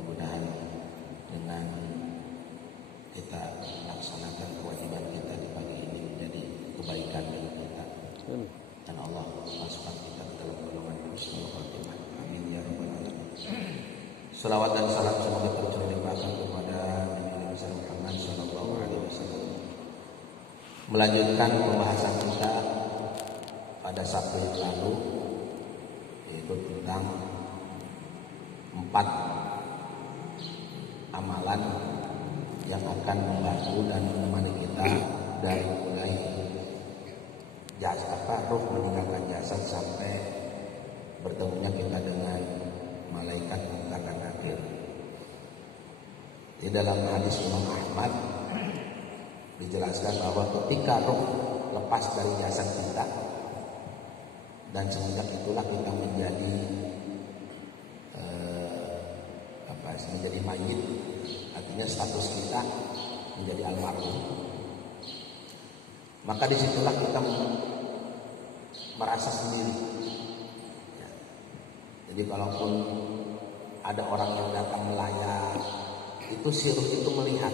Mudah-mudahan dengan kita melaksanakan kewajiban kita di pagi ini menjadi kebaikan bagi kita. Dan Allah masukkan kita ke dalam golongan husnul khotimah. Amin ya rabbal alamin. Salawat dan salam semoga tercurahkan kepada Nabi Muhammad sallallahu alaihi wasallam. Melanjutkan pembahasan kita pada Sabtu yang lalu, yaitu tentang 4 amalan yang akan membantu dan menemani kita dari mulai ruh meninggalkan jasad sampai bertemunya kita dengan malaikat munkar dan nakir. Di dalam hadis Imam Ahmad dijelaskan bahwa ketika ruh lepas dari jasad kita dan semenjak itulah kita menjadi menjadi mayit, artinya status kita menjadi almarhum. Maka disitulah kita merasa sendiri. Ya. Jadi kalaupun ada orang yang datang melayat, itu si ruh itu melihat.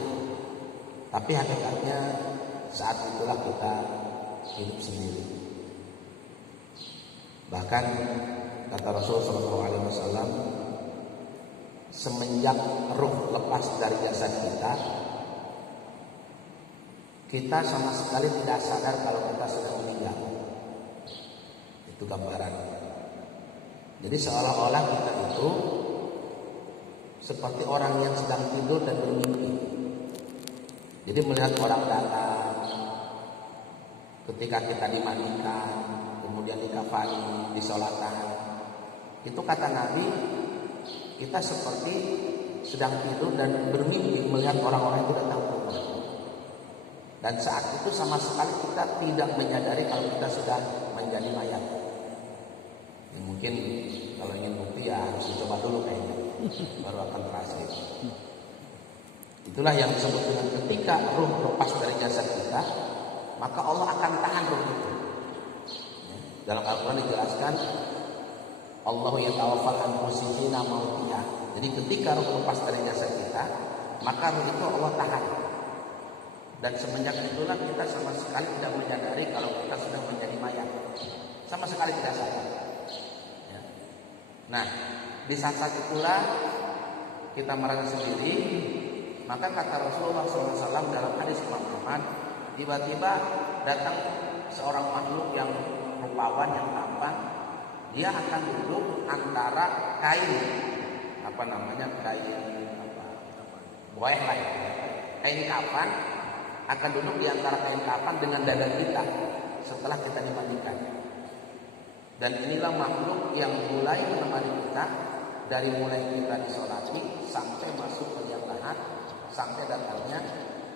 Tapi hakikatnya saat itulah kita hidup sendiri. Bahkan kata Rasulullah SAW, semenjak ruh lepas dari jasad kita sama sekali tidak sadar kalau kita sudah meninggal. Itu gambaran. Jadi seolah-olah kita itu seperti orang yang sedang tidur dan bermimpi. Jadi melihat orang datang, ketika kita dimandikan, kemudian dikafani, disolatkan, itu kata Nabi, kita seperti sedang tidur dan bermimpi melihat orang-orang itu datang ke rumah. Dan saat itu sama sekali kita tidak menyadari kalau kita sudah menjadi mayat. Ya, mungkin kalau ingin bukti ya harus dicoba dulu kayaknya, baru akan terasa. Itulah yang disebut dengan ketika ruh lepas dari jasad kita, maka Allah akan tahan ruh itu. Ya, dalam Al-Quran dijelaskan, Allahu yatawaffal anfusa hina mautiha. Jadi ketika ruh lepas dari jasad kita, maka ruh itu Allah tahan. Dan semenjak itulah kita sama sekali tidak menyadari kalau kita sudah menjadi mayat. Sama sekali tidak sadar. Ya. Nah, di saat-saat itulah kita merasa sendiri. Maka kata Rasulullah SAW dalam hadis Imam Ahmad, tiba-tiba datang seorang makhluk yang rupawan, yang tampan. Dia akan duduk antara kain boeh lah, kain kafan, akan duduk di antara kain kafan dengan dada kita setelah kita dimandikan. Dan inilah makhluk yang mulai menemani kita dari mulai kita disolati sampai masuk ke liang lahat, sampai datangnya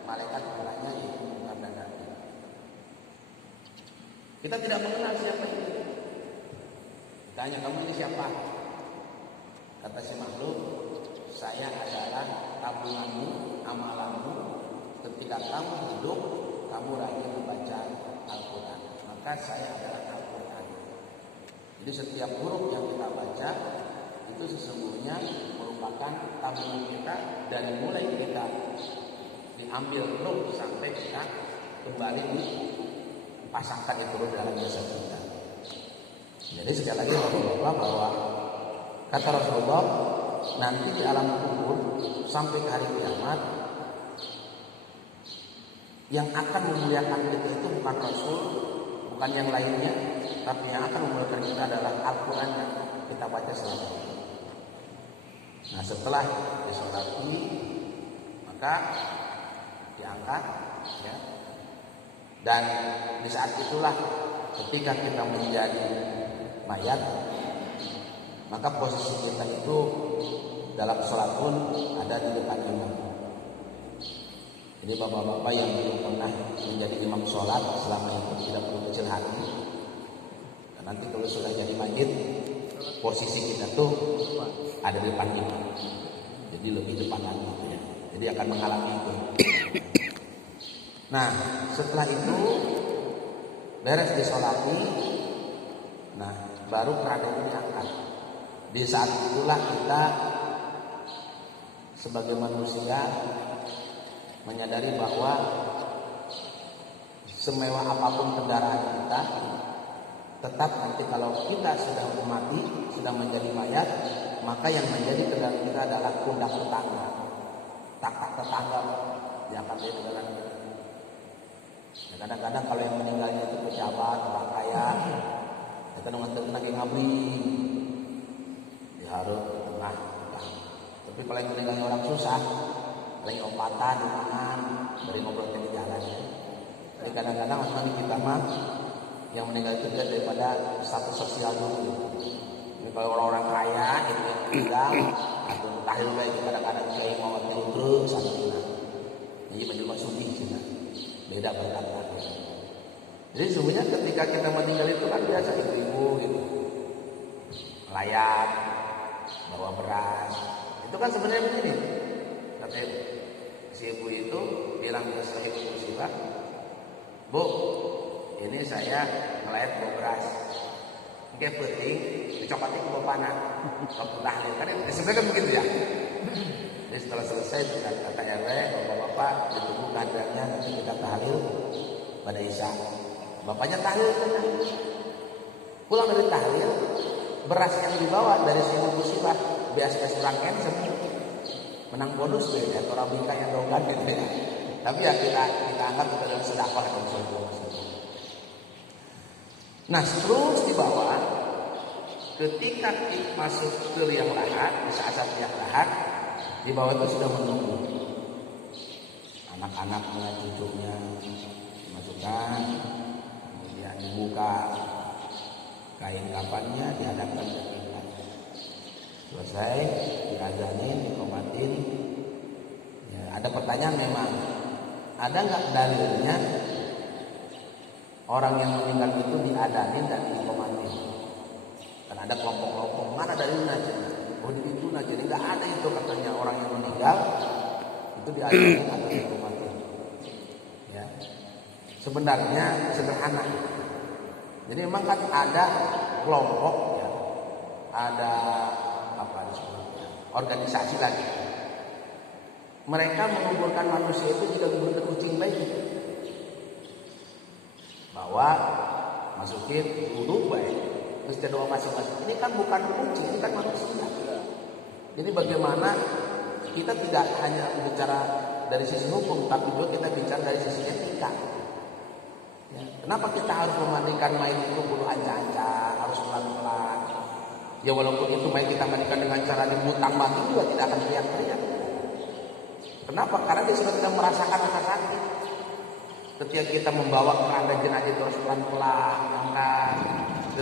malaikat mulanya yaitu munkar dan nakir. Kita tidak mengenal siapa ini. Tanya, kamu ini siapa? Kata si makhluk, saya adalah tabunganmu, amalanmu. Ketika kamu hidup, kamu rajin membaca Al-Quran, maka saya adalah Al-Quran. Jadi setiap huruf yang kita baca itu sesungguhnya merupakan tabungan kita dari mulai kita diambil ruh sampai kita kembali dipasangkan itu ruh dalam jasad kita. Jadi sekali lagi Bapak bahwa kata Rasulullah, nanti di alam kubur sampai ke hari kiamat, yang akan memuliakan kita itu bukan Rasul, bukan yang lainnya, tapi yang akan memuliakan kita adalah Al-Quran yang kita baca selama ini. Nah, setelah disolati, maka diangkat, ya. Dan di saat itulah ketika kita menjadi mayat, maka posisi kita itu dalam sholat pun ada di depan imam. Jadi bapak-bapak yang belum pernah menjadi imam sholat selama itu tidak perlu kecil hati. Dan nanti kalau sudah jadi mayit, posisi kita tuh ada di depan imam. Jadi lebih depan lagi gitu ya. Jadi akan mengalami itu. Nah, setelah itu beres disolati, nah baru keranda ini diangkat. Di saat itulah kita sebagai manusia menyadari bahwa semewah apapun kendaraan kita, tetap nanti kalau kita sudah mati, sudah menjadi mayat, maka yang menjadi kendaraan kita adalah pundak tetangga, tapak tetangga yang akan jadi kendaraan kita. Ya, kadang-kadang kalau yang meninggalnya itu pejabat, orang kaya, kita nonton lagi ngabri, diharap tengah. Tapi kalau yang meninggalnya orang susah, lagi obatan, rumahan, dari ngobrol di jalan. Jadi kadang-kadang masih kita mah yang meninggal itu daripada status sosial dulu. Ini kalau orang-orang kaya itu yang meninggal atau tahil baik kadang-kadang kayak mau terus sangat. Jadi menjelma suci sih. Beda berkata. Jadi sebenarnya ketika kita meninggal itu kan biasa ibu-ibu gitu, layak, bawa beras. Itu kan sebenarnya begini. Katanya si ibu itu bilang ke sahib musibah, Bu, ini saya ngelayat bawa beras. Kayak penting dicopatin ke panah. Waktu tahlil kan sebenarnya kan begitu ya. Jadi setelah selesai kata RW, bapak-bapak ditunggu keadaannya nanti kita tahlil pada isya. Bapaknya tahlil kan. Pulang dari tahlil, beras yang dibawa dari sini musibah biasa rangkaian semua menang bonus deh atau rabika yang dogan gitu ya. Tapi ya kita anggap itu adalah sedekah dan sedekah. Nah, terus di bawah ketika masuk ke liang lahat, di saat liang lahat, di bawah itu sudah menunggu anak-anaknya, cucunya dimasukkan, kemudian dibuka kain kafannya, dihadapkan ke kiblat. Selesai, diazanin, dikomatin. Ya, ada pertanyaan memang, ada nggak dalilnya orang yang meninggal itu diadanin dan dikomatin? Karena ada kelompok-kelompok, mana dalilnya aja? Oh itu aja, nggak ada itu katanya orang yang meninggal itu diadanin atau dikomatin. Ya, sebenarnya sederhana. Jadi memang kan ada kelompok, ya, ada apa disebutnya, organisasi lagi. Mereka menguburkan manusia itu jika menguburkan kucing baik itu. Bahwa masukin wudhu baik, terus doa masing-masing. Ini kan bukan kucing, ini kan manusia. Jadi bagaimana kita tidak hanya bicara dari sisi hukum, tapi juga kita bicara dari sisi etika. Ya, kenapa kita harus memandikan mayat itu bulu anca-anca, harus pelan-pelan? Ya walaupun itu mayat kita mandikan dengan cara dimutang mati juga tidak akan teriak-teriak. Kenapa? Karena dia sudah tidak merasakan rasa sakit. Ketika kita membawa keranda jenazah itu harus pelan-pelan, angkat.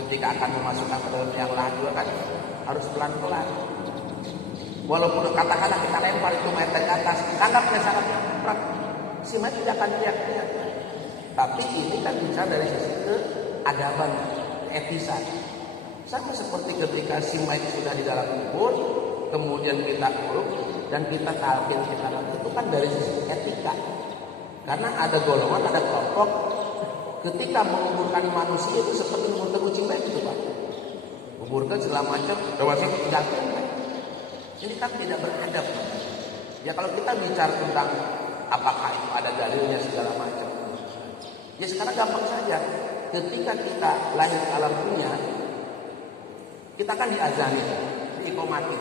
Ketika akan memasukkan ke dalam yang lain juga kan harus pelan-pelan. Walaupun katakanlah kita lempar itu mayat ke atas, anggapnya sangat berat, si mayat tidak akan teriak-teriak. Tapi ini kan bicara dari sisi keadaban, keetisan. Sama seperti ketika si mayat sudah di dalam kubur, kemudian kita uruk dan kita talqin, kita itu kan dari sisi etika. Karena ada golongan, ada kelompok ketika menguburkan manusia itu seperti menguburkan kucing baik itu Pak. Menguburkan segala macam, termasuk tinggalkan. Ini kan tidak beradab. Ya kalau kita bicara tentang apakah itu ada dalilnya segala macam. Ya sekarang gampang saja. Ketika kita lahir alam dunia, kita kan diazani, diikomati.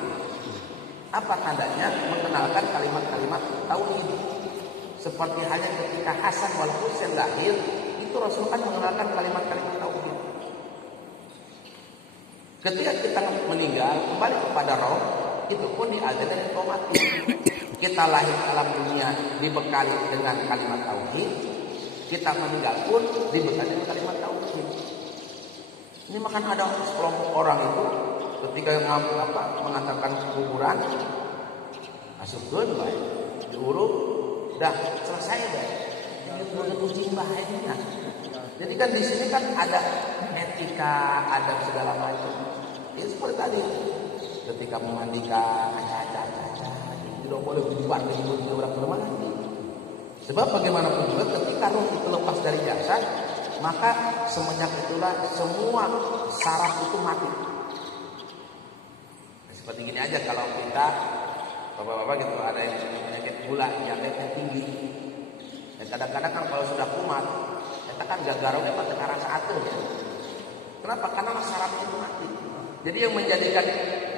Apa tandanya? Mengenalkan kalimat-kalimat tauhid. Seperti halnya ketika Hasan wal Husain lahir, itu Rasul kan mengenalkan kalimat-kalimat tauhid. Ketika kita meninggal, kembali kepada roh, itu pun diazani dan diikomati. Kita lahir alam dunia dibekali dengan kalimat tauhid, kita meninggal pun dibekali dengan kalimat tauhid. Ini makan ada sekelompok orang itu ketika mengantarkan kuburan, masukkan baik, diuruk, dah selesai baik. Ini bukan kucing bahayanya. Jadi kan di sini kan ada etika, ada segala macam. Ya seperti tadi, ketika memandikan, tidak boleh bubar dari mulut orang bermandi. Sebab bagaimanapun juga ketika roh itu lepas dari jasad, maka semenjak itulah semua saraf itu mati. Nah, seperti gini aja kalau kita Bapak-bapak gitu ada yang punya penyakit gula, diabetesnya tinggi. Dan kadang-kadang kan kalau sudah kumat, kita kan gagarongnya pakai cara satu ya. Kenapa? Karena sarafnya itu mati. Jadi yang menjadikan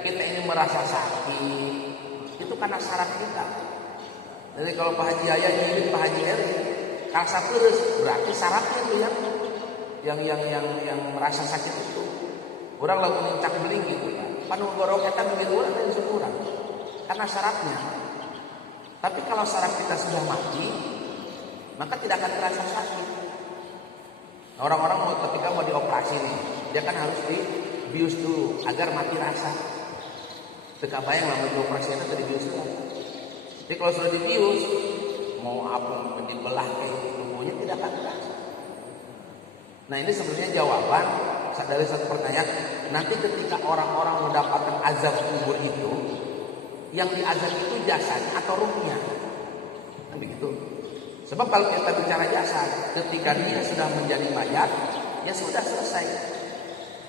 kita ini merasa sakit itu karena saraf kita. Jadi kalau Pak Haji Ayah ini Pak Haji Eri kalsa terus berarti sarafnya itu yang merasa sakit itu. Orang lagu nincak beling gitu kan. Panu gorong eta minggu ada yang sekurang. Karena sarafnya. Tapi kalau saraf kita sudah mati, maka tidak akan terasa sakit. Orang-orang ketika mau dioperasi nih, dia kan harus dibius dulu agar mati rasa. Teka bayang lama dioperasi itu dibius dulu. Jadi kalau sudah dibius, mau apa dibelah kayak tubuhnya tidak akan terasa. Nah ini sebenarnya jawaban dari satu pertanyaan. Nanti ketika orang-orang mendapatkan azab kubur itu, yang diazab itu jasanya atau ruhnya, kan begitu. Sebab kalau kita bicara jasad, ketika dia sudah menjadi mayat, ya sudah selesai.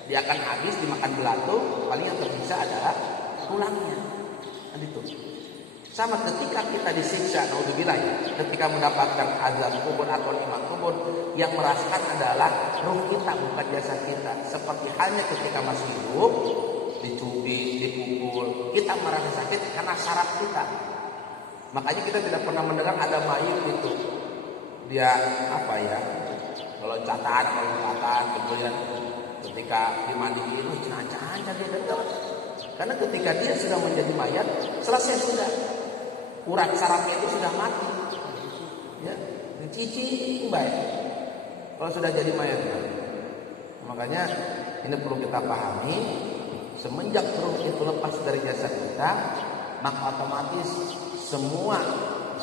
Dia akan habis dimakan belatung, paling yang tersisa adalah tulangnya. Kan itu. Sama ketika kita disiksa, naudzubillah ya, ketika mendapatkan azab kubur atau nikmat kubur, yang merasakan adalah ruh kita, bukan jasad kita. Seperti halnya ketika masih hidup, dicubit, dipukul, kita merasa sakit karena saraf kita. Makanya kita tidak pernah mendengar ada mayit itu dia apa ya, loncatan, kemudian ketika dimandiin, cancan dia dengar. Karena ketika dia sudah menjadi mayat, selesai sudah. Urat sarafnya itu sudah mati. Ya, dicicing baik. Kalau sudah jadi mayat. Makanya ini perlu kita pahami, semenjak ruh itu lepas dari jasad kita, maka otomatis semua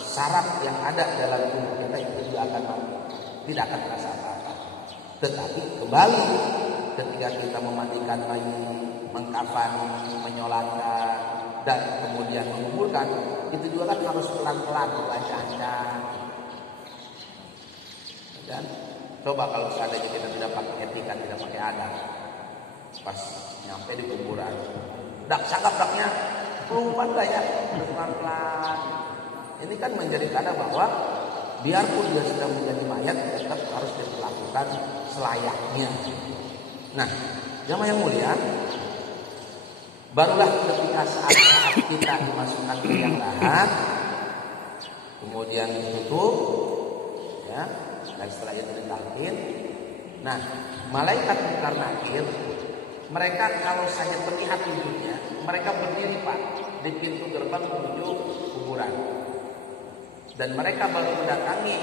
saraf yang ada dalam tubuh kita itu juga akan mati. Tidak akan terasa apa-apa. Tetapi kembali ketika kita memandikan mayit, mengkafani, menyolatkan, dan kemudian menguburkan, itu juga kan harus pelan-pelan dibaca-baca. Dan coba kalau seandainya kita tidak pakai etika, tidak pakai adab, pas nyampe di kuburan, dak sakap-daknya pelumpan gak ya, pelan-pelan. Ini kan menjadi tanda bahwa biarpun dia sudah menjadi mayat, tetap harus dilakukan selayaknya. Nah, jamaah yang mulia, barulah ketika saat kita dimasukkan ke liang lahat, kemudian ditutup, ya, dan setelah itu ditalqin. Nah, malaikat Munkar Nakir, mereka kalau saya melihat wujudnya, mereka berdiri Pak di pintu gerbang menuju kuburan, dan mereka baru mendatangi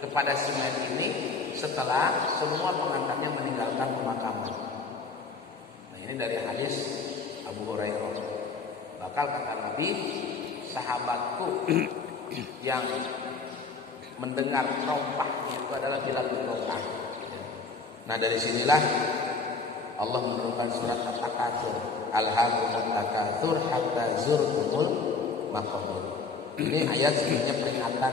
kepada si mayat ini setelah semua pengantarnya meninggalkan pemakaman. Nah, ini dari hadis Abu Hurairah. Bakal kata Nabi, sahabatku yang mendengar rompahnya itu adalah Bilal bin Rabah. Nah dari sinilah Allah menurunkan surat At-Takatsur, Alhaakumut takatsur hatta zurtumul maqabir. Ini ayat sebenarnya peringatan,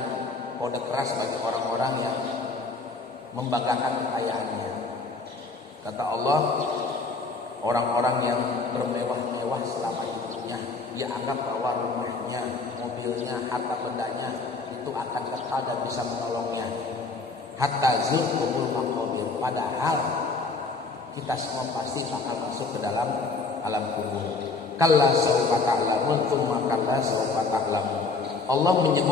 kode keras bagi orang-orang yang membanggakan kekayaannya. Kata Allah, orang-orang yang bermewah-mewah selama hidupnya, dia anggap bahwa rumahnya, mobilnya, harta bendanya itu akan kekal dan bisa menolongnya. Hatta zurtumul maqabir. Padahal kita semua pasti akan masuk ke dalam alam kubur. Kalla saufa ta'lamun, tsumma kalla saufa ta'lamun. Allah menyebut